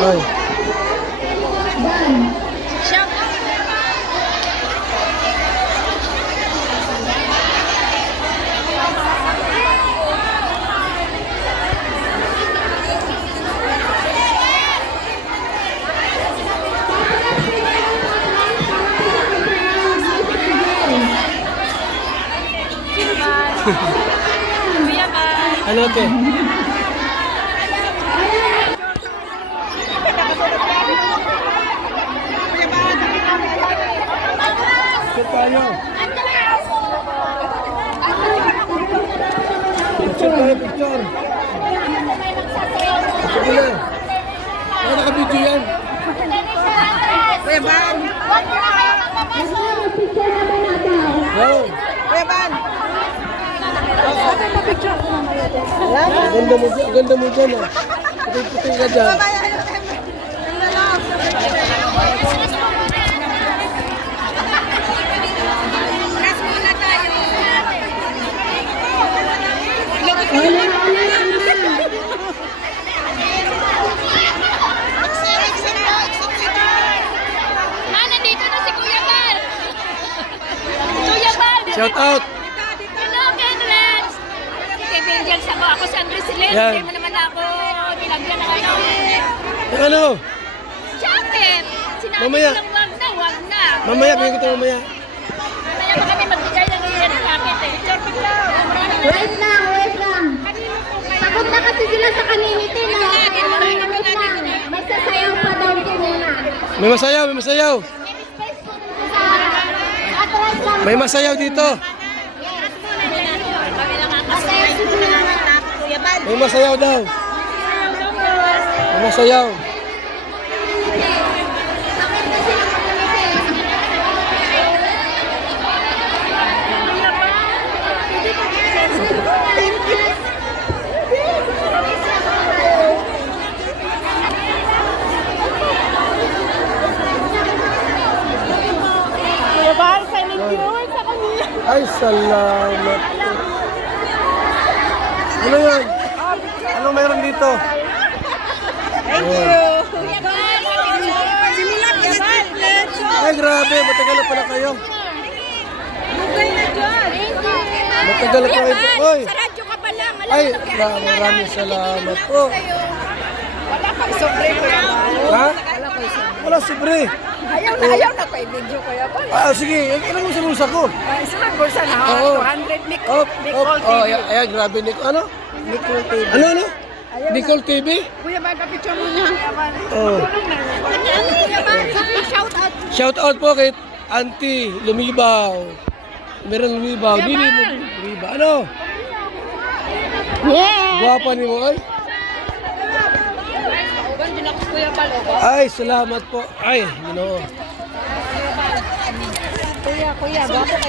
Ay. Shout out. Kuya ba? Ano ate? Picture tayo. Picture tayo, picture. Sige na. Ano naka-video yan? Kuya Ban. Wow. Kuya Ban. Ganda mo dyan ah. Puti-puti ka dyan. Nandito na si Kuya Ban. Kuya Ban. Shout out. Hello, Kenreds. Kay Benjel sa ako sa Andres Silen. Yan. Hindi mo naman ako nilagyan ng ano. Ano? Jacket. Sinabi Mamaya. ko lang wag na. Mamaya, bigyan ko ito mamaya. Mamaya pa kami magbigay ng ganyan ng jacket eh. Picture. Wait lang, wait lang. Takot na kasi sila sa kaniniti, no? Wait lang. May sasayaw pa daw ko muna. May masayaw, may masayaw. Atras lang. May masayaw dito. Masayaw si Kuya. Kuya Ban. May masayaw daw. May masayaw. Takot na sila sa kaniniti. Kuya Ban, signing yun sa kanila. Ay, salamat. Ano yan? Ano mayroon dito? Thank you. Kuya Ban. Similar Kuya Ban. Ay, grabe. Matagal na pala kayo. Bugay na dyan. Matagal na kayo. Oy. Sa radyo ka pa lang. Ay, maraming salamat po. Wala pang sobre Kuya Ban. Ha? Wala, sobre. Ayaw na kay video Kuya Ban. Ah, sige. Ano mo sa bulsa ko? Isa lang bulsa na. Oo. 200 Oh, Nicole oh, TV. ayan, grabe. Ano? Nicole TV. Ano? Nicole TV? Kuya Ban, kapicture mo niya. Oh. Kuya Ban, shout out. Shout out po kay Auntie Lumibaw. Meron Lumibaw. Dili mo Lumibaw. Ano? Yeah. Guwapa ni mo, ay. Kuya Ban, Ay, salamat po. Ay, Ginoo. Kuya, gwapo kayo.